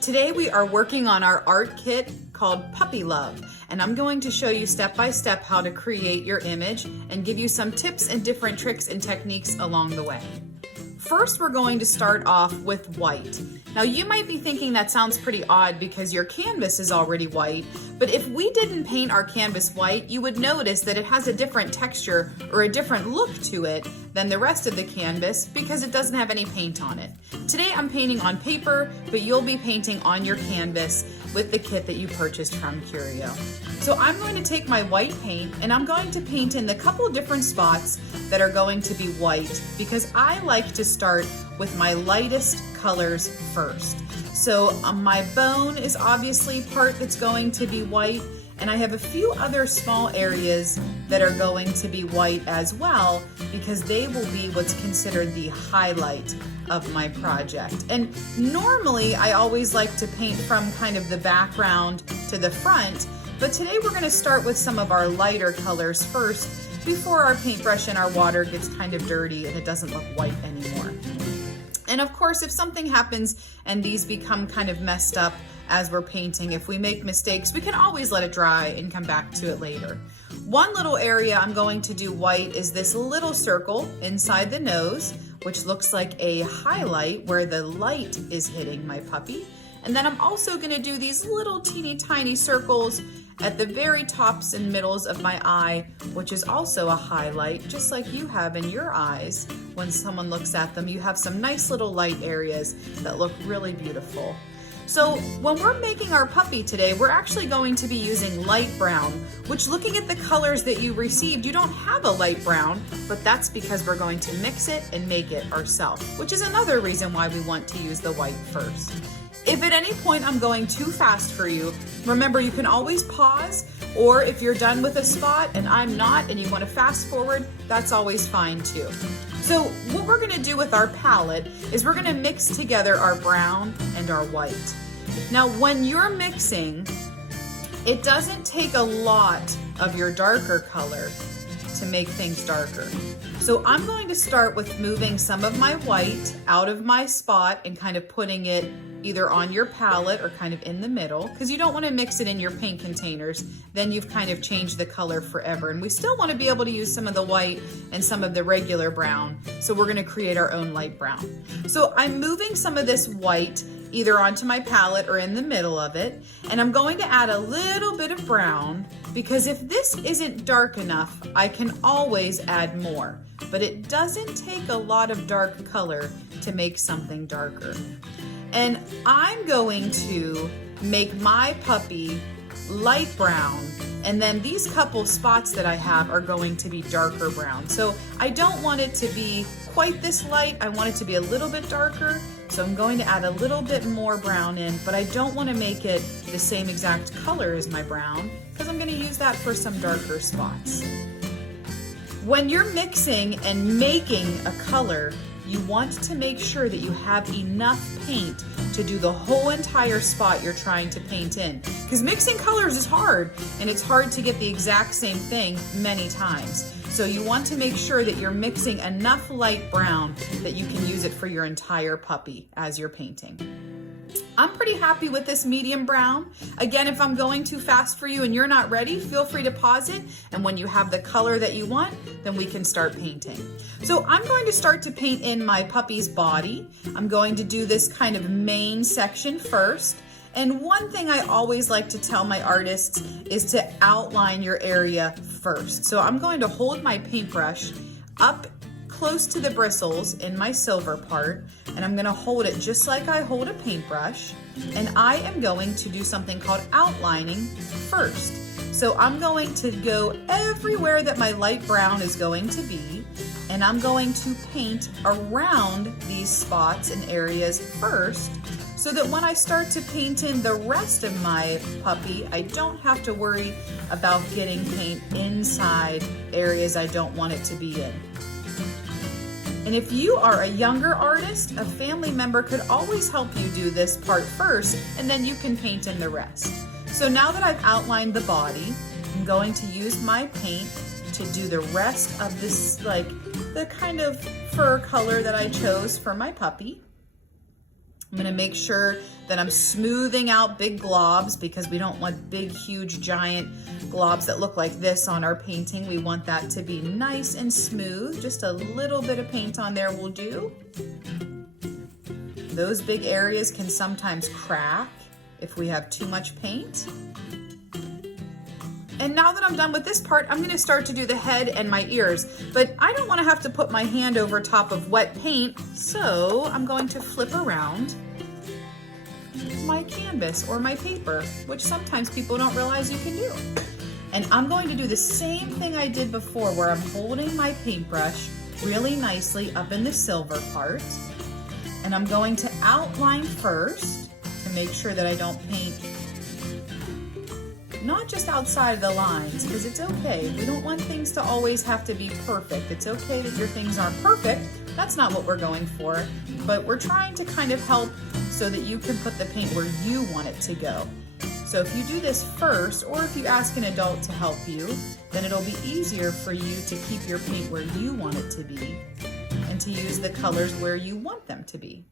Today we are working on our art kit called Puppy Love, and I'm going to show you step by step how to create your image and give you some tips and different tricks and techniques along the way. First, we're going to start off with white. Now you might be thinking that sounds pretty odd because your canvas is already white, but if we didn't paint our canvas white, you would notice that it has a different texture or a different look to it than the rest of the canvas because it doesn't have any paint on it. Today I'm painting on paper, but you'll be painting on your canvas with the kit that you purchased from CURIO. So I'm going to take my white paint and I'm going to paint in the couple different spots that are going to be white because I like to start with my lightest colors first. So my bone is obviously part that's going to be white, and I have a few other small areas that are going to be white as well because they will be what's considered the highlight of my project. And normally I always like to paint from kind of the background to the front, but today we're going to start with some of our lighter colors first before our paintbrush and our water gets kind of dirty and it doesn't look white anymore. And of course, if something happens and these become kind of messed up as we're painting, if we make mistakes, we can always let it dry and come back to it later. One little area I'm going to do white is this little circle inside the nose, which looks like a highlight where the light is hitting my puppy. And then I'm also going to do these little teeny tiny circles at the very tops and middles of my eye, which is also a highlight, just like you have in your eyes. When someone looks at them, you have some nice little light areas that look really beautiful. So when we're making our puppy today, we're actually going to be using light brown, which looking at the colors that you received, you don't have a light brown, but that's because we're going to mix it and make it ourselves, which is another reason why we want to use the white first. If at any point I'm going too fast for you, remember you can always pause, or if you're done with a spot and I'm not and you want to fast forward, that's always fine too. So what we're going to do with our palette is we're going to mix together our brown and our white. Now when you're mixing, it doesn't take a lot of your darker color to make things darker. So I'm going to start with moving some of my white out of my spot and kind of putting it either on your palette or kind of in the middle, because you don't want to mix it in your paint containers. Then you've kind of changed the color forever. And we still want to be able to use some of the white and some of the regular brown. So we're going to create our own light brown. So I'm moving some of this white either onto my palette or in the middle of it. And I'm going to add a little bit of brown because if this isn't dark enough, I can always add more. But it doesn't take a lot of dark color to make something darker. And I'm going to make my puppy light brown, and then these couple spots that I have are going to be darker brown. So I don't want it to be quite this light, I want it to be a little bit darker. So I'm going to add a little bit more brown in, but I don't want to make it the same exact color as my brown because I'm going to use that for some darker spots. When you're mixing and making a color, you want to make sure that you have enough paint to do the whole entire spot you're trying to paint in. Because mixing colors is hard, and it's hard to get the exact same thing many times. So you want to make sure that you're mixing enough light brown that you can use it for your entire puppy as you're painting. I'm pretty happy with this medium brown. Again, if I'm going too fast for you and you're not ready, feel free to pause it. And when you have the color that you want, then we can start painting. So I'm going to start to paint in my puppy's body. I'm going to do this kind of main section first. And one thing I always like to tell my artists is to outline your area first. So I'm going to hold my paintbrush up close to the bristles in my silver part, and I'm going to hold it just like I hold a paintbrush, and I am going to do something called outlining first. So I'm going to go everywhere that my light brown is going to be, and I'm going to paint around these spots and areas first, so that when I start to paint in the rest of my puppy, I don't have to worry about getting paint inside areas I don't want it to be in. And if you are a younger artist, a family member could always help you do this part first, and then you can paint in the rest. So now that I've outlined the body, I'm going to use my paint to do the rest of this, like the kind of fur color that I chose for my puppy. I'm gonna make sure that I'm smoothing out big globs because we don't want big, huge, giant globs that look like this on our painting. We want that to be nice and smooth. Just a little bit of paint on there will do. Those big areas can sometimes crack if we have too much paint. And now that I'm done with this part, I'm gonna start to do the head and my ears. But I don't wanna have to put my hand over top of wet paint, so I'm going to flip around my canvas or my paper, which sometimes people don't realize you can do. And I'm going to do the same thing I did before, where I'm holding my paintbrush really nicely up in the silver part. And I'm going to outline first to make sure that I don't paint not just outside of the lines, because it's okay. We don't want things to always have to be perfect. It's okay that your things aren't perfect. That's not what we're going for, but we're trying to kind of help so that you can put the paint where you want it to go. So if you do this first, or if you ask an adult to help you, then it'll be easier for you to keep your paint where you want it to be and to use the colors where you want them to be.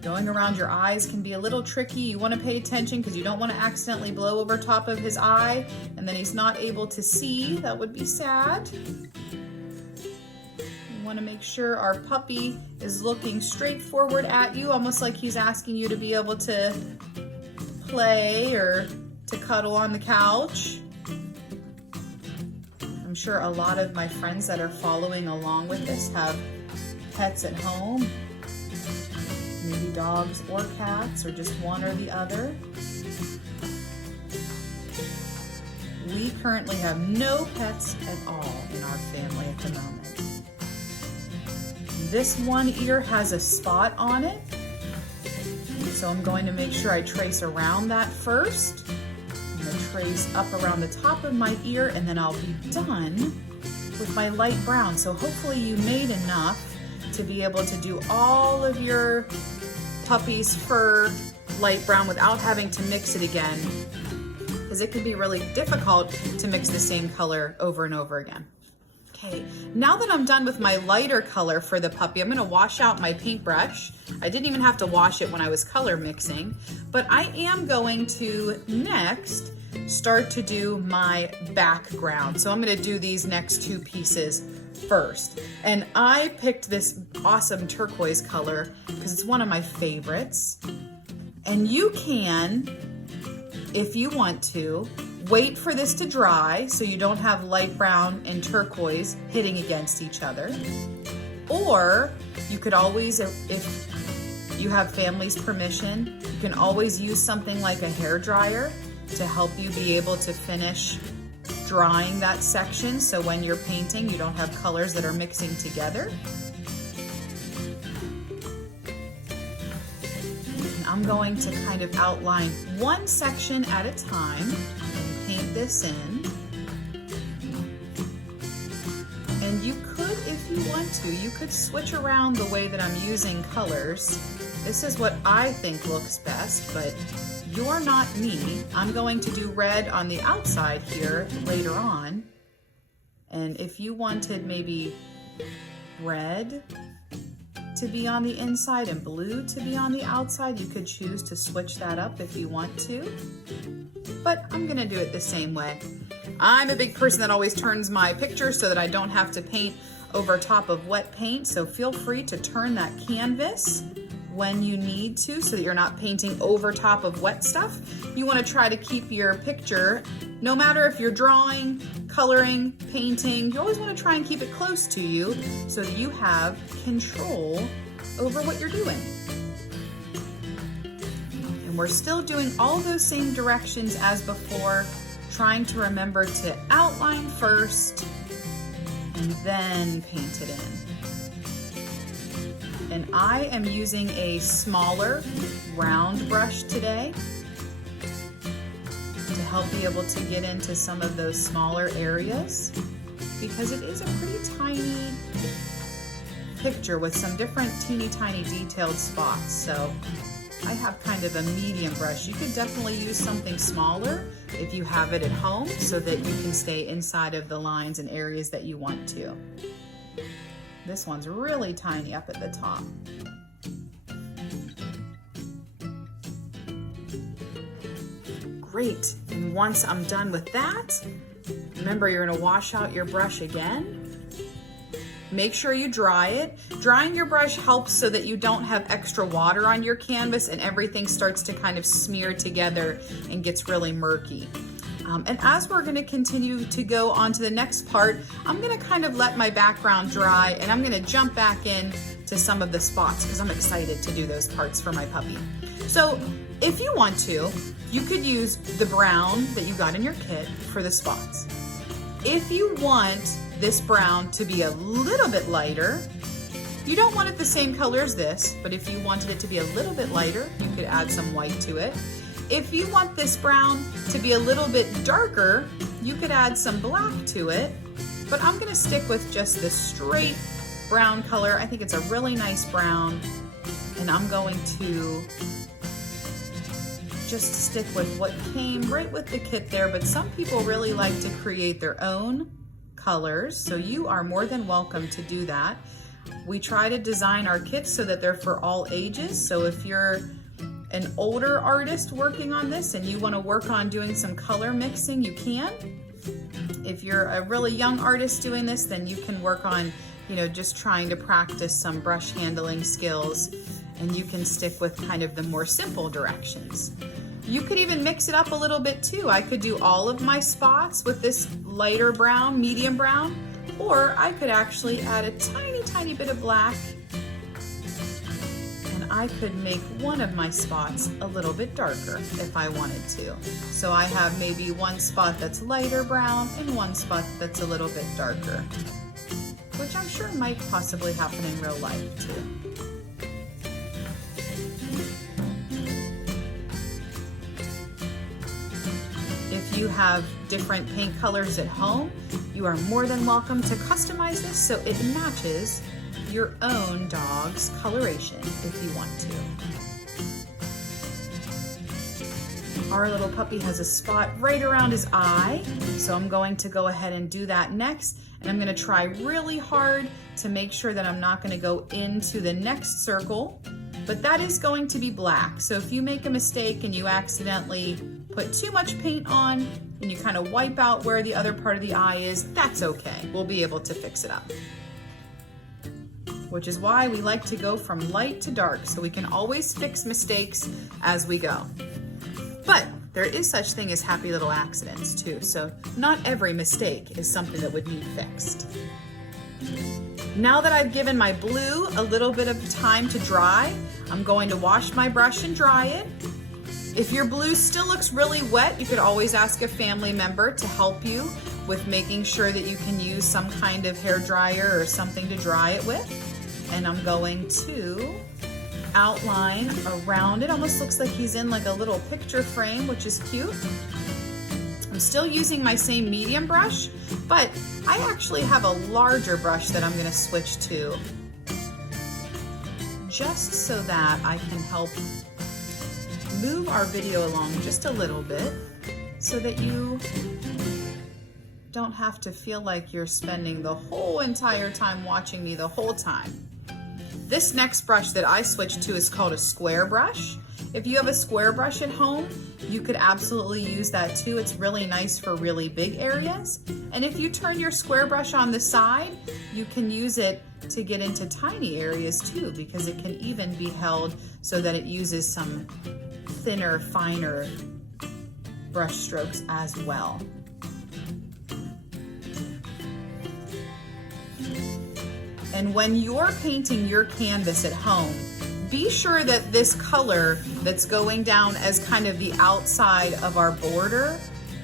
Going around your eyes can be a little tricky. You want to pay attention because you don't want to accidentally blow over top of his eye and then he's not able to see. That would be sad. You want to make sure our puppy is looking straight forward at you, almost like he's asking you to be able to play or to cuddle on the couch. I'm sure a lot of my friends that are following along with this have pets at home. Maybe dogs or cats, or just one or the other. We currently have no pets at all in our family at the moment. This one ear has a spot on it, so I'm going to make sure I trace around that first. I'm going to trace up around the top of my ear, and then I'll be done with my light brown. So hopefully you made enough to be able to do all of your puppy's fur light brown without having to mix it again, because it can be really difficult to mix the same color over and over again. Okay, now that I'm done with my lighter color for the puppy, I'm gonna wash out my paintbrush. I didn't even have to wash it when I was color mixing, but I am going to next start to do my background. So I'm gonna do these next two pieces first. And I picked this awesome turquoise color because it's one of my favorites. And you can, if you want to, wait for this to dry so you don't have light brown and turquoise hitting against each other. Or you could always, if you have family's permission, you can always use something like a hair dryer to help you be able to finish drying that section, so when you're painting you don't have colors that are mixing together. And I'm going to kind of outline one section at a time and paint this in. And you could, if you want to, you could switch around the way that I'm using colors. This is what I think looks best, but you're not me. I'm going to do red on the outside here later on. And if you wanted maybe red to be on the inside and blue to be on the outside, you could choose to switch that up if you want to. But I'm gonna do it the same way. I'm a big person that always turns my picture so that I don't have to paint over top of wet paint. So feel free to turn that canvas when you need to so that you're not painting over top of wet stuff. You want to try to keep your picture, no matter if you're drawing, coloring, painting, you always want to try and keep it close to you so that you have control over what you're doing. And we're still doing all those same directions as before, trying to remember to outline first and then paint it in. And I am using a smaller round brush today to help be able to get into some of those smaller areas, because it is a pretty tiny picture with some different teeny tiny detailed spots. So I have kind of a medium brush. You could definitely use something smaller if you have it at home so that you can stay inside of the lines and areas that you want to. This one's really tiny up at the top. Great, and once I'm done with that, remember you're gonna wash out your brush again. Make sure you dry it. Drying your brush helps so that you don't have extra water on your canvas and everything starts to kind of smear together and gets really murky. And as we're gonna continue to go on to the next part, I'm gonna kind of let my background dry and I'm gonna jump back in to some of the spots because I'm excited to do those parts for my puppy. So if you want to, you could use the brown that you got in your kit for the spots. If you want this brown to be a little bit lighter, you don't want it the same color as this, but if you wanted it to be a little bit lighter, you could add some white to it. If you want this brown to be a little bit darker, you could add some black to it, but I'm gonna stick with just the straight brown color. I think it's a really nice brown, and I'm going to just stick with what came right with the kit there, but some people really like to create their own colors, so you are more than welcome to do that. We try to design our kits so that they're for all ages, so if you're an older artist working on this and you want to work on doing some color mixing, you can. If you're a really young artist doing this, then you can work on, you know, just trying to practice some brush handling skills, and you can stick with kind of the more simple directions. You could even mix it up a little bit too. I could do all of my spots with this lighter brown, medium brown, or I could actually add a tiny, tiny bit of black, and I could make one of my spots a little bit darker if I wanted to. So I have maybe one spot that's lighter brown and one spot that's a little bit darker, which I'm sure might possibly happen in real life too. If you have different paint colors at home, you are more than welcome to customize this so it matches your own dog's coloration if you want to. Our little puppy has a spot right around his eye, so I'm going to go ahead and do that next, and I'm going to try really hard to make sure that I'm not going to go into the next circle, but that is going to be black. So if you make a mistake and you accidentally put too much paint on and you kind of wipe out where the other part of the eye is, that's okay. We'll be able to fix it up. Which is why we like to go from light to dark, so we can always fix mistakes as we go. But there is such thing as happy little accidents too, so not every mistake is something that would need fixed. Now that I've given my blue a little bit of time to dry, I'm going to wash my brush and dry it. If your blue still looks really wet, you could always ask a family member to help you with making sure that you can use some kind of hair dryer or something to dry it with. And I'm going to outline around it. Almost looks like he's in like a little picture frame, which is cute. I'm still using my same medium brush, but I actually have a larger brush that I'm going to switch to, just so that I can help move our video along just a little bit so that you don't have to feel like you're spending the whole entire time watching me the whole time. This next brush that I switched to is called a square brush. If you have a square brush at home, you could absolutely use that too. It's really nice for really big areas. And if you turn your square brush on the side, you can use it to get into tiny areas too, because it can even be held so that it uses some thinner, finer brush strokes as well. And when you're painting your canvas at home, be sure that this color that's going down as kind of the outside of our border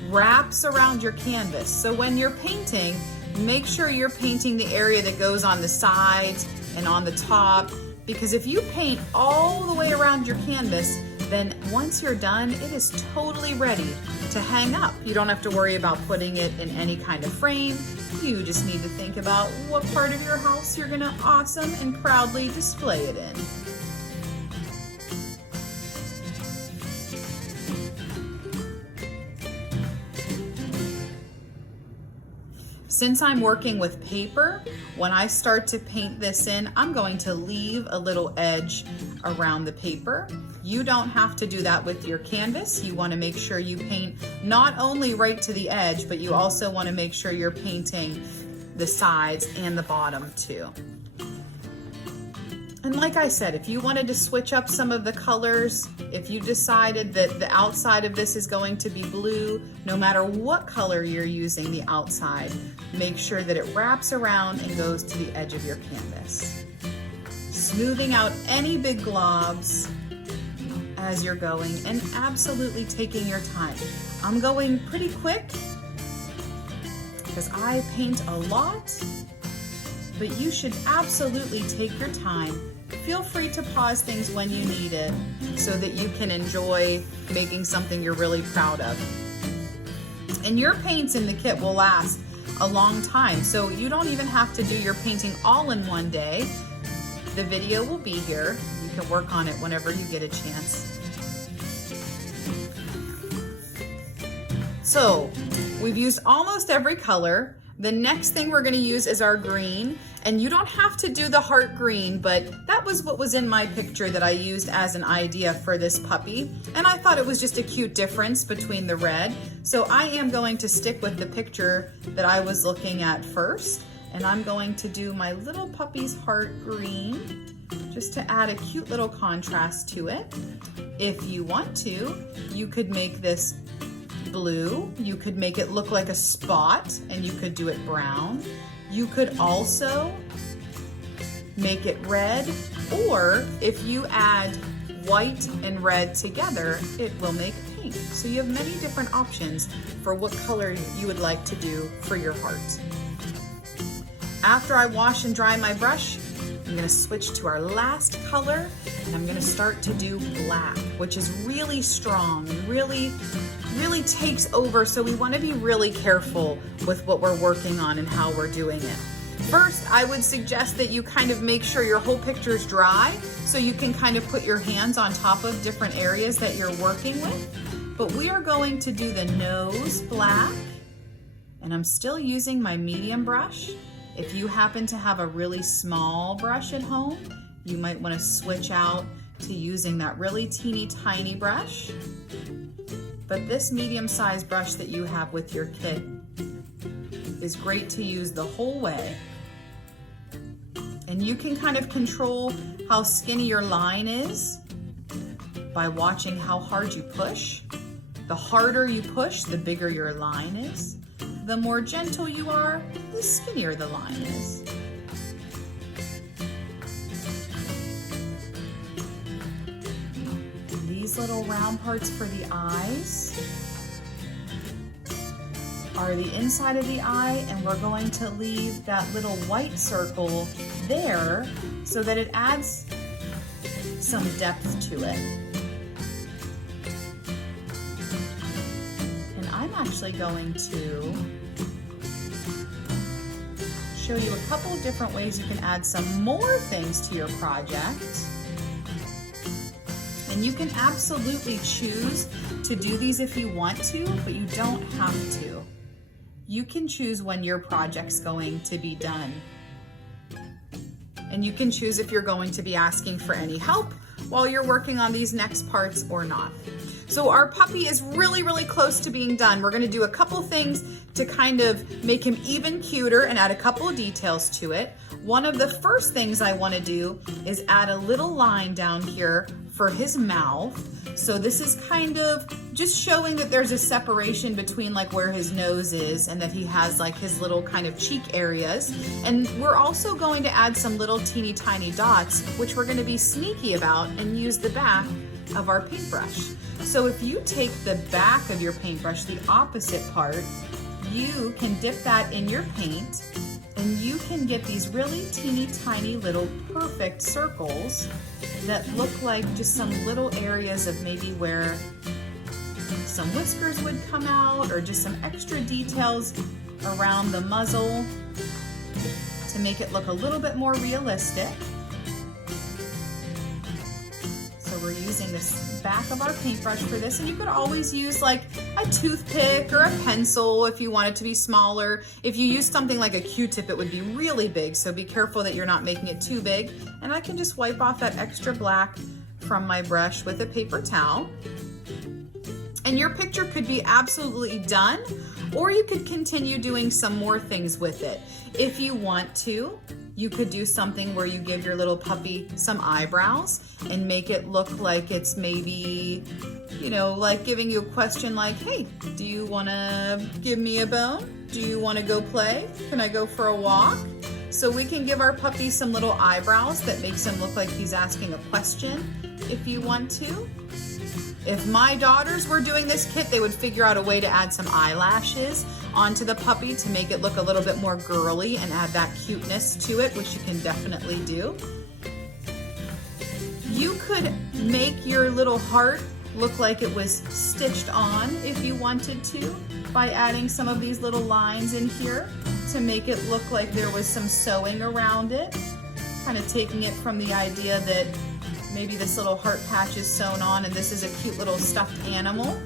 wraps around your canvas. So when you're painting, make sure you're painting the area that goes on the sides and on the top, because if you paint all the way around your canvas, then once you're done, it is totally ready to hang up. You don't have to worry about putting it in any kind of frame. You just need to think about what part of your house you're gonna awesome and proudly display it in. Since I'm working with paper, when I start to paint this in, I'm going to leave a little edge around the paper. You don't have to do that with your canvas. You want to make sure you paint not only right to the edge, but you also want to make sure you're painting the sides and the bottom too. And like I said, if you wanted to switch up some of the colors, if you decided that the outside of this is going to be blue, no matter what color you're using the outside, make sure that it wraps around and goes to the edge of your canvas. Smoothing out any big globs as you're going and absolutely taking your time. I'm going pretty quick because I paint a lot, but you should absolutely take your time. Feel free to pause things when you need it so that you can enjoy making something you're really proud of. And your paints in the kit will last a long time, so you don't even have to do your painting all in one day. The video will be here. You can work on it whenever you get a chance. So we've used almost every color. The next thing we're going to use is our green, and you don't have to do the heart green, but that was what was in my picture that I used as an idea for this puppy, and I thought it was just a cute difference between the red. So I am going to stick with the picture that I was looking at first, and I'm going to do my little puppy's heart green just to add a cute little contrast to it. If you want to, you could make this blue, you could make it look like a spot, and you could do it brown. You could also make it red, or if you add white and red together, it will make pink. So you have many different options for what color you would like to do for your heart. After I wash and dry my brush, I'm gonna switch to our last color, and I'm gonna start to do black, which is really strong and really takes over. So we wanna be really careful with what we're working on and how we're doing it. First, I would suggest that you kind of make sure your whole picture is dry so you can kind of put your hands on top of different areas that you're working with. But we are going to do the nose black, and I'm still using my medium brush. If you happen to have a really small brush at home, you might want to switch out to using that really teeny tiny brush. But this medium-sized brush that you have with your kit is great to use the whole way. And you can kind of control how skinny your line is by watching how hard you push. The harder you push, the bigger your line is. The more gentle you are, the skinnier the line is. These little round parts for the eyes are the inside of the eye, and we're going to leave that little white circle there so that it adds some depth to it. And I'm actually going to show you a couple of different ways you can add some more things to your project. And you can absolutely choose to do these if you want to, but you don't have to. You can choose when your project's going to be done. And you can choose if you're going to be asking for any help while you're working on these next parts or not. So our puppy is really close to being done. We're gonna do a couple things to kind of make him even cuter and add a couple of details to it. One of the first things I wanna do is add a little line down here for his mouth. So this is kind of just showing that there's a separation between like where his nose is and that he has like his little kind of cheek areas. And we're also going to add some little teeny tiny dots, which we're gonna be sneaky about and use the back of our paintbrush. So if you take the back of your paintbrush, the opposite part, you can dip that in your paint and you can get these really teeny tiny little perfect circles that look like just some little areas of maybe where some whiskers would come out or just some extra details around the muzzle to make it look a little bit more realistic. So we're using this back of our paintbrush for this, and you could always use like a toothpick or a pencil if you want it to be smaller. If you use something like a Q-tip, it would be really big, so be careful that you're not making it too big. And I can just wipe off that extra black from my brush with a paper towel. And your picture could be absolutely done, or you could continue doing some more things with it. If you want to, you could do something where you give your little puppy some eyebrows and make it look like it's maybe, you know, like giving you a question like, hey, do you wanna give me a bone? Do you wanna go play? Can I go for a walk? So we can give our puppy some little eyebrows that makes him look like he's asking a question if you want to. If my daughters were doing this kit, they would figure out a way to add some eyelashes onto the puppy to make it look a little bit more girly and add that cuteness to it, which you can definitely do. You could make your little heart look like it was stitched on if you wanted to by adding some of these little lines in here to make it look like there was some sewing around it, kind of taking it from the idea that maybe this little heart patch is sewn on and this is a cute little stuffed animal.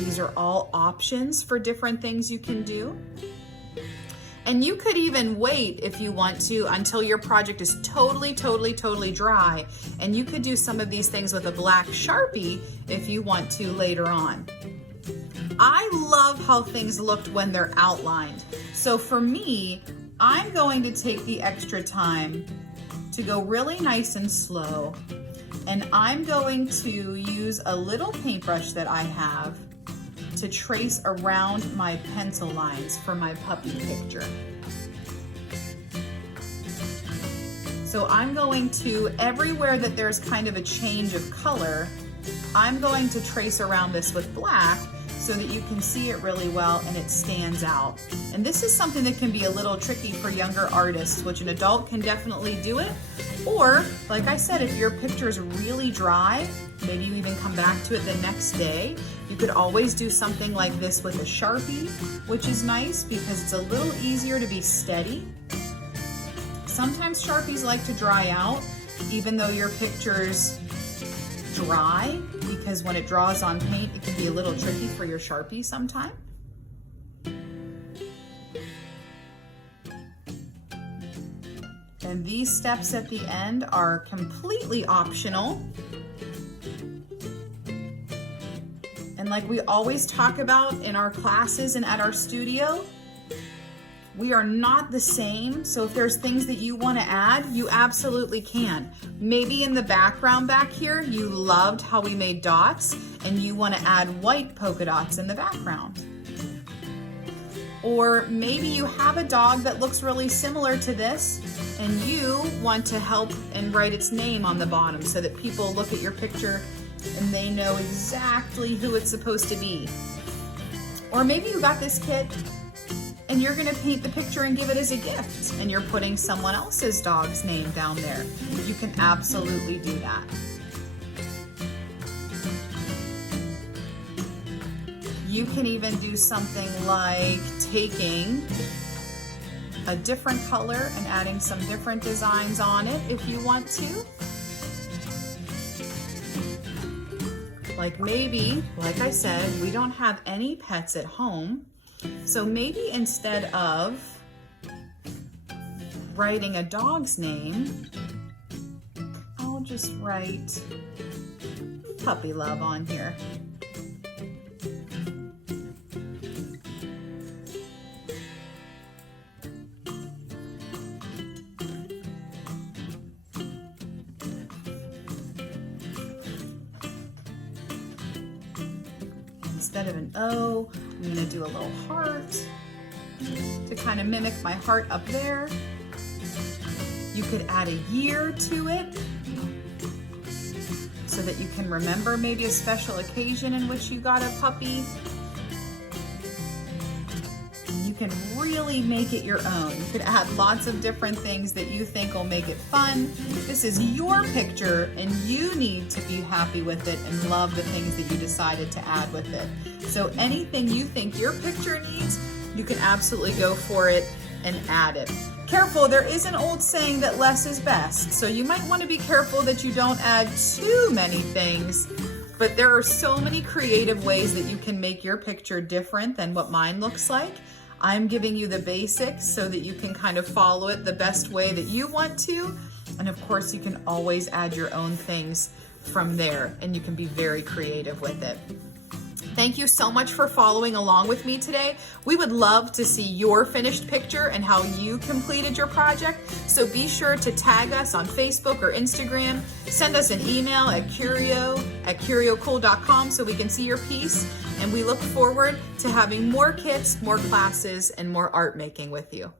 These are all options for different things you can do. And you could even wait if you want to until your project is totally dry. And you could do some of these things with a black Sharpie if you want to later on. I love how things looked when they're outlined. So for me, I'm going to take the extra time to go really nice and slow, and I'm going to use a little paintbrush that I have to trace around my pencil lines for my puppy picture. So I'm going to, everywhere that there's kind of a change of color, I'm going to trace around this with black so that you can see it really well and it stands out. And this is something that can be a little tricky for younger artists, which an adult can definitely do it. Or, like I said, if your picture is really dry, maybe you even come back to it the next day, you could always do something like this with a Sharpie, which is nice because it's a little easier to be steady. Sometimes Sharpies like to dry out, even though your picture's dry, because when it draws on paint, it can be a little tricky for your Sharpie sometime. And these steps at the end are completely optional. And like we always talk about in our classes and at our studio, we are not the same, so if there's things that you want to add, you absolutely can. Maybe in the background back here, you loved how we made dots and you want to add white polka dots in the background. Or maybe you have a dog that looks really similar to this and you want to help and write its name on the bottom so that people look at your picture and they know exactly who it's supposed to be. Or maybe you got this kit and you're gonna paint the picture and give it as a gift, and you're putting someone else's dog's name down there. You can absolutely do that. You can even do something like taking a different color and adding some different designs on it if you want to. Like maybe, like I said, we don't have any pets at home. So maybe instead of writing a dog's name, I'll just write Puppy Love on here. Instead of an O, I'm gonna do a little heart to kind of mimic my heart up there. You could add a year to it so that you can remember maybe a special occasion in which you got a puppy. You can really make it your own. You could add lots of different things that you think will make it fun. This is your picture and you need to be happy with it and love the things that you decided to add with it. So anything you think your picture needs, you can absolutely go for it and add it. careful, there is an old saying that less is best. So you might want to be careful that you don't add too many things, but there are so many creative ways that you can make your picture different than what mine looks like. I'm giving you the basics so that you can kind of follow it the best way that you want to. And of course, you can always add your own things from there, and you can be very creative with it. Thank you so much for following along with me today. We would love to see your finished picture and how you completed your project. So be sure to tag us on Facebook or Instagram. Send us an email at CURIO@CURIOCool.com so we can see your piece. And we look forward to having more kits, more classes, and more art making with you.